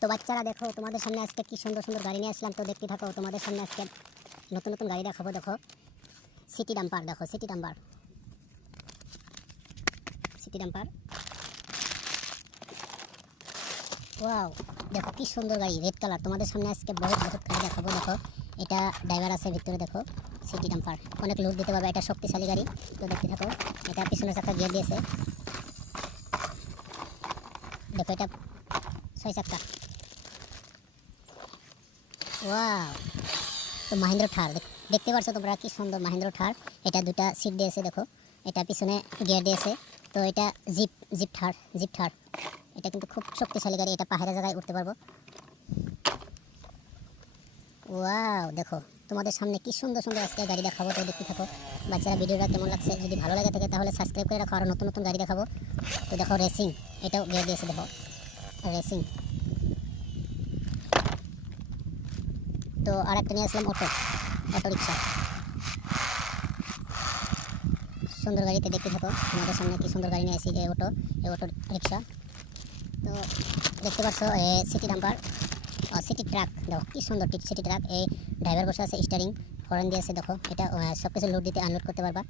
তো বাচ্চারা দেখো, তোমাদের সামনে আজকে কি সুন্দর সুন্দর গাড়ি নিয়ে আসলাম। তো দেখতে থাকো, তোমাদের সামনে আজকে নতুন নতুন গাড়ি দেখাবো। দেখো সিটি ডাম্পার, দেখো city dumper, city dumper. Wow, দেখো কি সুন্দর গাড়ি, রেড কালার। তোমাদের সামনে আজকে বহুত বহুত গাড়ি দেখাবো। দেখো এটা ড্রাইভার আছে ভিতরে, দেখো সিটি ডাম্পার, অনেক লোড দিতে পারবে, এটা শক্তিশালী গাড়ি। তো দেখতে থাকো, এটা পিছনের চাকা গিয়ে দিয়েছে। দেখো এটা 6 চাকা। ওয়াও, তো মাহিন্দ্র থার দেখতে পাচ্ছ তোমরা, কি সুন্দর মাহিন্দ্র থার। এটা দুটা সিট দিয়েছে, দেখো এটা পিছনে গিয়ার দিয়েছে। তো এটা জিপ জিপ থার, জিপ থার। এটা কিন্তু খুব শক্তিশালী গাড়ি, এটা পাহাড়ের জায়গায় উঠতে পারবো। ওয়াও, দেখো তোমাদের সামনে কি সুন্দর সুন্দর আজকে গাড়ি দেখাবো। তো দেখতে থাকো বাচ্চারা, ভিডিওটা কেমন লাগছে যদি ভালো লাগে থাকে তাহলে সাবস্ক্রাইব করে রাখো, আরও নতুন নতুন গাড়ি দেখাবো। তো দেখো রেসিং, এটাও গিয়ার দিয়েছে, দেখো রেসিং। তো আর একটা নিয়ে আসলাম অটো, অটো রিক্সা। সুন্দর গাড়িতে দেখতে থাকো, তোমাদের সামনে কি সুন্দর গাড়ি নিয়ে আসি, এই অটো রিক্সা। তো দেখতে পাচ্ছ সিটি ডাম্পার, সিটি ট্রাক। দেখো কি সুন্দর সিটি ট্রাক। এই ড্রাইভার বসে আছে, স্টারিং হর্ন দিয়েছে। দেখো এটা সব কিছু লোড দিতে আনলোড করতে পারবা।